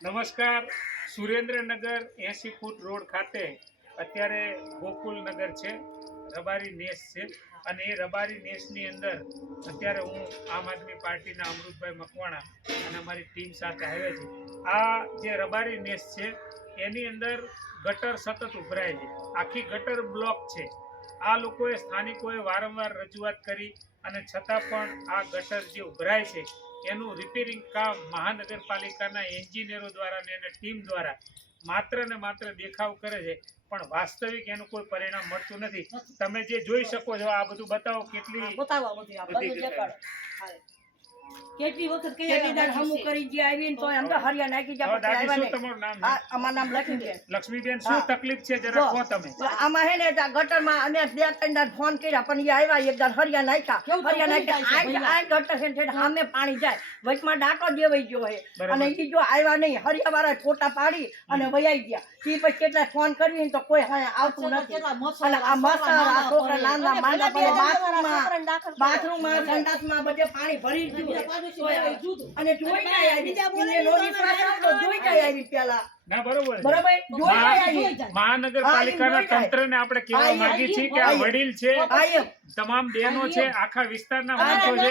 નમસ્કાર. Surendranagar 80 foot road ખાતે અત્યારે ગોકુલનગર છે, રબારી નેસ છે અને એ રબારી નેસની અંદર અત્યારે હું આમ આદમી પાર્ટીના અમૃતભાઈ મકવાણા અને અમારી ટીમ સાથે આવ્યા છે. આ જે રબારી નેસ છે એની અંદર ગટર સતત ઉભરાય છે, આખી ગટર બ્લોક છે. આ લોકોએ સ્થાનિકોએ વારંવાર રજૂઆત કરી અને છતાં પણ આ ગટર જે ઉભરાય છે એનું રિપેરિંગ કામ મહાનગરપાલિકાના એન્જિનિયરો દ્વારા અને ટીમ દ્વારા માત્ર ને માત્ર દેખાવ કરે છે, પણ વાસ્તવિક એનું કોઈ પરિણામ મળતું નથી. તમે જે જોઈ શકો છો આ બધું બતાવો, કેટલી કેટલી વખત કેટલી દાડ હમુ કરી જે આવીને તો અંદર હરિયા નાખી જા પછી આવ્યા નહીં. તમારું નામ? અમારું નામ લક્ષ્મીબેન. લક્ષ્મીબેન, શું તકલીફ છે જરા કહો તમે. આમાં હે ને ગટરમાં અમે 2-3 દાડ ફોન કર્યા પણ એ આવ્યા, એક દાડ હરિયા નાખ્યા આ ગટર છે સામે પાણી જાય, વચમાં ડાકો દેવાઈ ગયો હે અને ઈ જો આવ્યા નહીં, હરિયા વાળા ફોટા પાડી અને વયાઈ ગયા. ઈ પછી કેટલા ફોન કરવી તો કોઈ આવતું નથી. અને આ મસાલા આ છોકરા નાના માંડા પડે બાથરૂમમાં સંડાસમાં બધે પાણી ભરી ગયું અને જોઈ જાય આવી પેલા ના બરોબર બરોબર. મહાનગરપાલિકાના તંત્રને આપણે કહેવા માંગીએ છીએ કે આ વડીલ છે, તમામ બહેનો છે, આખા વિસ્તારના માણસો છે.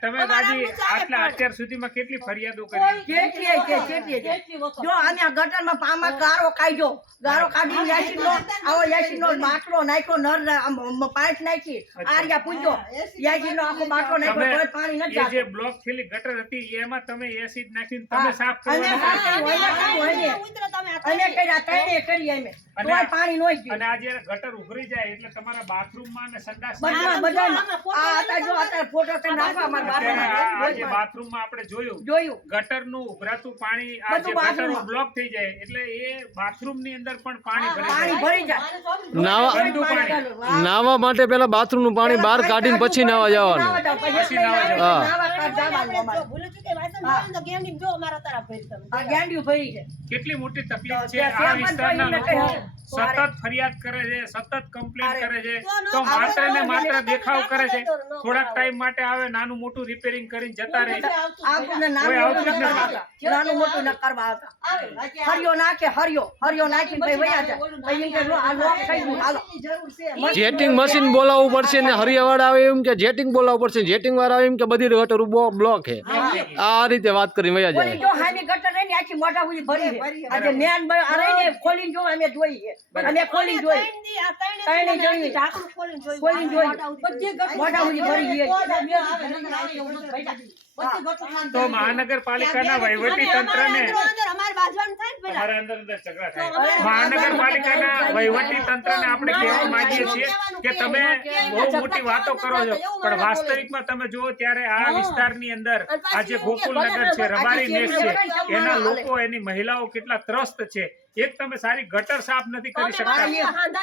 તમે દાદી અત્યાર સુધીમાં કેટલી ફરિયાદો કરી? જો આને ગટરમાં પામાં ગારો કાઢ્યો, ગારો કાઢી યાસીનો આવો યાસીનો બાટલો નાખ્યો, નર પાઇપ નાખી આરિયા પૂજો યાસીનો આખો બાટલો નાખ્યો તો પાણી નથી આવતું. જે બ્લોક થયેલી ગટર હતી એમાં તમે એસિડ નાખીને તમે સાફ કરો અને કર્યા તઈને કરી અમે તોય પાણી નોઈ ગયું. અને આ જે ગટર ઉભરી જાય એટલે તમારા બાથરૂમમાં અને સંડાસમાં બધામાં આ હતા જો અત્યારે ફોટો તે નાખવા મારા બાથરૂમમાં આપણે જોયું ગટરનું ઉભરાતું પાણી આ જે ગટરો બ્લોક થઈ જાય એટલે એ બાથરૂમની અંદર પણ પાણી ભરી જાય. નાવા માટે પેલા બાથરૂમનું પાણી બહાર કાઢીને પછી નાવા જવાનું. કેટલી મોટી તકલીફ છે. આ વિસ્તારના લોકો સતત ફરિયાદ કરે છે, સતત કમ્પ્લેન કરે છે, તો માત્ર ને માત્ર દેખાવ કરે છે. થોડાક ટાઈમ માટે આવે, નાનું મોટું રિપેરિંગ કરીને જતા રહે. જેટિંગ મશીન બોલાવવું પડશે ને હરિયાવાળા આવે એમ કે જેટિંગ બોલાવવું પડશે, જેટિંગ વાળા આવે એમ કે બધી ગટર બ્લોક છે. આ રીતે વાત કરી વયા જાય. અમે ખોલી જોઈ તો મહાનગરપાલિકાના વહીવટી તંત્રને આપણે કહેવા માંગીએ છીએ કે તમે બહુ મોટી વાતો કરો છો, પણ વાસ્તવિકમાં તમે જુઓ ત્યારે આ વિસ્તારની અંદર આ જે ગોકુલનગર છે, રબારી નેસ છે, એના લોકો, એની મહિલાઓ કેટલા ત્રસ્ત છે. એક તમે સારી ગટર સાફ નથી કરી શકતા,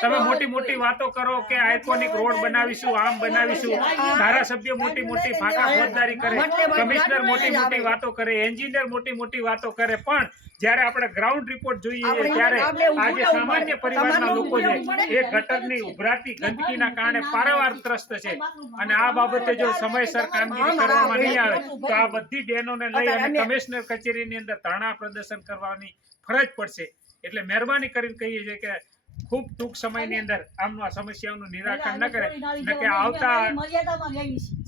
તમે મોટી મોટી વાતો કરો કે આઇકોનિક રોડ બનાવીશું, આમ બનાવીશું, ધારાસભ્ય મોટી મોટી ફાંકા ફોજદારી કરે, કમિશનર મોટી મોટી વાતો કરે, એન્જિનિયર મોટી મોટી વાતો કરે, પણ જ્યારે આપણે ગ્રાઉન્ડ રિપોર્ટ જોઈએ ત્યારે આ જે સામાન્ય પરિવારના લોકો છે એ ગટરની ઉભરાતી ગંદકીના કારણે પારાવાર ત્રસ્ત છે. અને આ બાબતે જો સમયસર કામગીરી કરવામાં નહીં આવે તો આ બધી બહેનોને લઈ અને કમિશનર કચેરીની અંદર ધરણા પ્રદર્શન કરવાની ફરજ પડશે. એટલે મહેરબાની કરીને કહીએ છીએ કે ખૂબ ટૂંક સમયની અંદર આમનું આ સમસ્યાઓનું નિરાકરણ ન કરે ને કે આવતા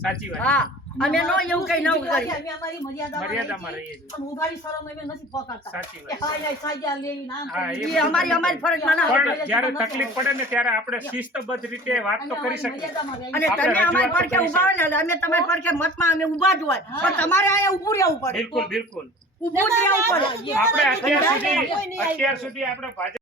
સાચી વાત અમે નો એવું કઈ ન કરી મર્યાદામાં રહીએ છીએ. સાચી વાત અમારી ફરજમાં ના પણ જ્યારે તકલીફ પડે ને ત્યારે આપણે શિસ્તબદ્ધ રીતે વાત તો કરી શકીએ. અને તમે અમારી પડખે ઉભા હોય ને અમે તમારી પડખે મતમાં અમે ઉભા જ હોય, પણ તમારે અહીંયા ઊભું રહેવું પડે. બિલકુલ બિલકુલ. ઊભું જ રહેવું પડે. આપણે અત્યાર સુધી આપણે